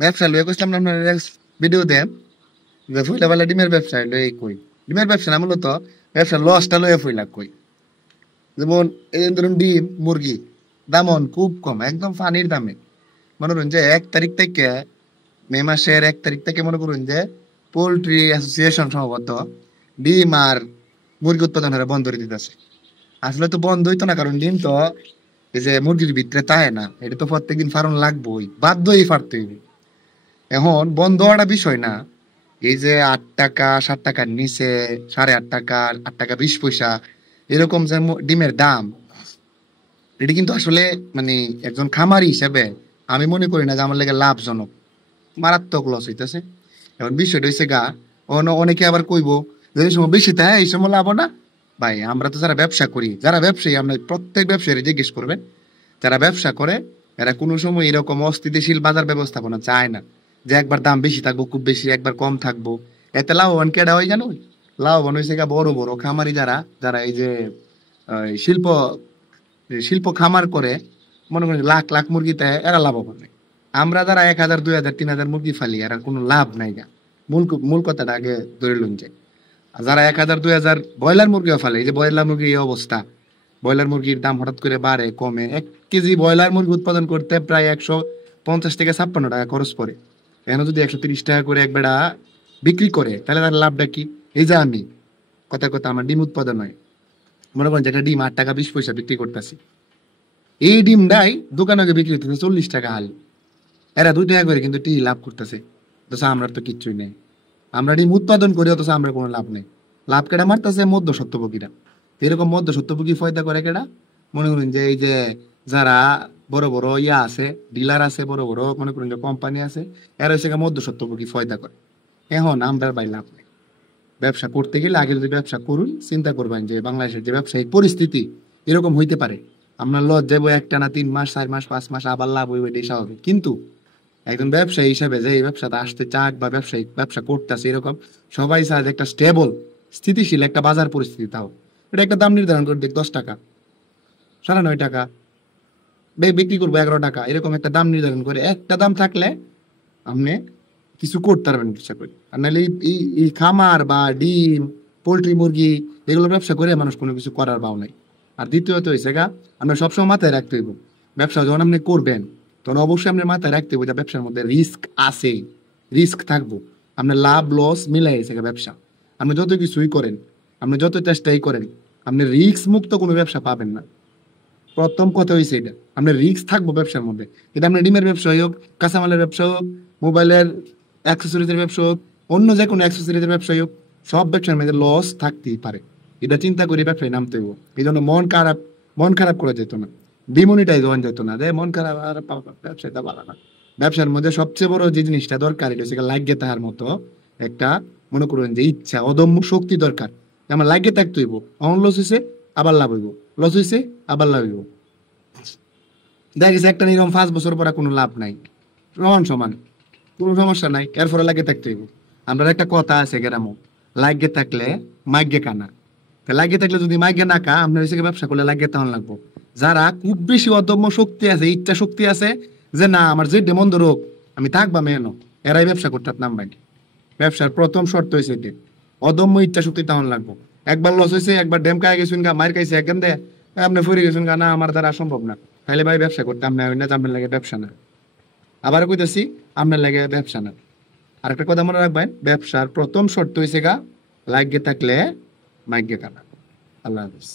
ব্যবসা লইয়া কইছিলাম না আপনার ভিডিও দেন যে ফুইলা বেলা ডিমের ব্যবসা লই কই ডিমের ব্যবসা না মূলত ব্যবসা লসটা লইয়া ফুইলা কই যেমন এই ধরুন ডিম মুরগি দামন খুব কম একদম পানির দামে মনে করুন যে 1 তারিখ থেকে মে মাসের 1 তারিখ থেকে মনে করুন যে পোল্ট্রি অ্যাসোসিয়েশন সম্ভবত ডিম আর মুরগি উৎপাদন হারে বন্ধ করে দিতেছে। আসলে তো বন্ধ হইতো না, কারণ ডিম তো এই যে মুরগির ভিতরে তাই না, এটা তো প্রত্যেকদিন ফার্ম লাগবোই, বাধ্যই ফাড়তে হইবে। এখন বন্ধ হওয়াটা বিষয় না, এই যে 8 টাকা 7 টাকার নিচে 8.5 টাকা 8 টাকা 20 পয়সা এরকম যে ডিমের দাম, এটা কিন্তু আসলে মানে একজন খামারি হিসেবে আমি মনে করি না যে আমার লেগে লাভজনক, মারাত্মক লস হইতেছে। এখন বিষয়টা হয়েছে গা, অনেকে আবার কইবো যে এই সময় বেশি তাই এই সময় লাভ না। ভাই আমরা তো যারা ব্যবসা করি, যারা ব্যবসায়ী, আমরা প্রত্যেক ব্যবসায়ী জিজ্ঞেস করবেন, যারা ব্যবসা করে এরা কোনো সময় এরকম অস্থিতিশীল বাজার ব্যবস্থাপনা চায় না যে একবার দাম বেশি থাকবো খুব বেশি, একবার কম থাকবো। এতে লাভবান কেডা হয় জানো? লাভবান হয়েছে গা বড় বড় খামারি, যারা যারা এই যে শিল্প শিল্প খামার করে, মনে করেন লাখ লাখ মুরগিতে এরা লাভবান হয়। আমরা যারা 1,000 2,000 3,000 মুরগি ফালি এরা কোনো লাভ নাই গা। মূল কথাটা আগে ধরে লুন যায়। আর যারা 1,000 2,000 ব্রয়লার মুরগিও ফালে, এই যে ব্রয়লার মুরগির এই অবস্থা, ব্রয়লার মুরগির দাম হঠাৎ করে বাড়ে কমে, 1 কেজি ব্রয়লার মুরগি উৎপাদন করতে প্রায় 150 থেকে 56 টাকা খরচ পড়ে। এখানে যদি 130 টাকা করে এক বেড়া বিক্রি করে তাহলে তার লাভটা কি? এই যে আমি কথা কথা আমার ডিম উৎপাদন হয়, মনে করেন যে একটা ডিম 8 টাকা 20 পয়সা বিক্রি করতেছি, এই ডিমটাই দোকানে বিক্রি হতেছে 40 টাকা হাল। এরা 2 টাকা করে কিন্তু টি লাভ করতেছে, অথচ আমরা তো কিচ্ছুই নেই। আমরা ডিম উৎপাদন করি অথচ আমরা কোনো লাভ নেই। লাভ কেটা মারতেছে মধ্য সত্যভোগীরা। এরকম মধ্য সত্যভোগী ফয়দা করে কেডা? মনে করেন যে এই যে যারা বড় বড় ইয়া আছে, ডিলার আছে, বড় বড় মনে করেন যে কোম্পানি আছে, এরা হচ্ছে মধ্য সত্যভোগী ফয়দা করে। এখন আমরা ভাই লাভ নেই। ব্যবসা করতে গেলে আগে যদি ব্যবসা করুন, চিন্তা করবেন যে বাংলাদেশের যে ব্যবসায়িক পরিস্থিতি এরকম হইতে পারে, আমরা লস যাবো একটানা 3 মাস 4 মাস 5 মাস, আবার লাভ হইবে, এটাই স্বাভাবিক। কিন্তু একজন ব্যবসায়ী হিসাবে যে এই ব্যবসাতে আসতে চাক বা ব্যবসায়িক ব্যবসা করতেছে এরকম সবাই চায় যে একটা স্টেবল স্থিতিশীল একটা বাজার পরিস্থিতি, তাও এটা একটা দাম নির্ধারণ করে দেখ 10 টাকা 9.5 টাকা বিক্রি করবো 11 টাকা, এরকম একটা দাম নির্ধারণ করে একটা দাম থাকলে আপনি কিছু করতে পারবেন ব্যবসা করে। আর নাহলে এই খামার বা ডিম পোল্ট্রি মুরগি এগুলো ব্যবসা করে মানুষ কোনো কিছু করার ভাও নাই। আর দ্বিতীয়ত হয়েছে গা, আমরা সবসময় মাথায় রাখতে হইব ব্যবসা যখন আপনি করবেন তখন অবশ্যই আপনার মাথায় রাখতে হবে যে ব্যবসার মধ্যে রিস্ক আছে, রিস্ক থাকবো। আপনার লাভ লস মিলাই গেছে ব্যবসা। আপনি যত কিছুই করেন, আপনি যত চেষ্টাই করেন, আপনি রিস্ক মুক্ত কোনো ব্যবসা পাবেন না। প্রথম কথা হয়েছে এটা, আপনার রিস্ক থাকবো ব্যবসার মধ্যে। এটা আপনার ডিমের ব্যবসা হোক, কাঁচামালের ব্যবসা হোক, মোবাইলের অ্যাক্সেসরিজের ব্যবসা হোক, অন্য যে কোনো অ্যাক্সেসরিজের ব্যবসা হোক, সব ব্যবসার মধ্যে লস থাকতেই পারে। এটা চিন্তা করে ব্যবসায় নামতে হইব। এই জন্য মন খারাপ করা যেত না, ডিমনিটাইজ হওয়া যেত না, আমার মন খারাপ আর ব্যবসাটা ভালো না। ব্যবসার মধ্যে সবচেয়ে বড় যে জিনিসটা দরকার এটা হচ্ছে লাগিয়ে থাকার মতো একটা, মনে করুন যে ইচ্ছা, অদম্য শক্তি দরকার। আমার লাগিয়ে থাকতে হইব, অন লস হয়েছে আবার লাভ হইব, লস হয়েছে আবার লাভ হইব। দেখা গেছে একটা নিয়ম 5 বছর পরে কোনো লাভ নাই, সমান সমান কোনো সমস্যা নাই, এরপরে লাগিয়ে থাকতে হইব। আমরা একটা কথা আছে গ্রামে, লাগিয়ে থাকলে মাইগে কানা। লাগিয়ে থাকলে যদি মাইগে না কা, আপনার হচ্ছে ব্যবসা করলে লাগিয়ে তখন লাগবো। যারা খুব বেশি অদম্য শক্তি আছে, ইচ্ছা শক্তি আছে, যে না আমার যে মন্দ রোগ আমি থাকবা মেনো, এরাই ব্যবসা করতে নামবাই। ব্যবসার প্রথম শর্ত হয়েছে এটি, অদম্য ইচ্ছা শক্তি তখন লাগবো। একবার লস হয়েছে, একবার ড্যাম খাই গেছেন গা, মার খাইছে একদম দে আপনি ফুরে গেছেন গা, না আমার দ্বারা সম্ভব না, তাহলে ভাই ব্যবসা করতে আপনার লাগে ব্যবসা না। আবার কইতেছি, আপনার লাগে ব্যবসা না। আর একটা কথা মনে রাখবেন, ব্যবসার প্রথম শর্ত হয়েছে গা লাগিয়ে থাকলে মাইগে কানা। আল্লাহ হাফিজ।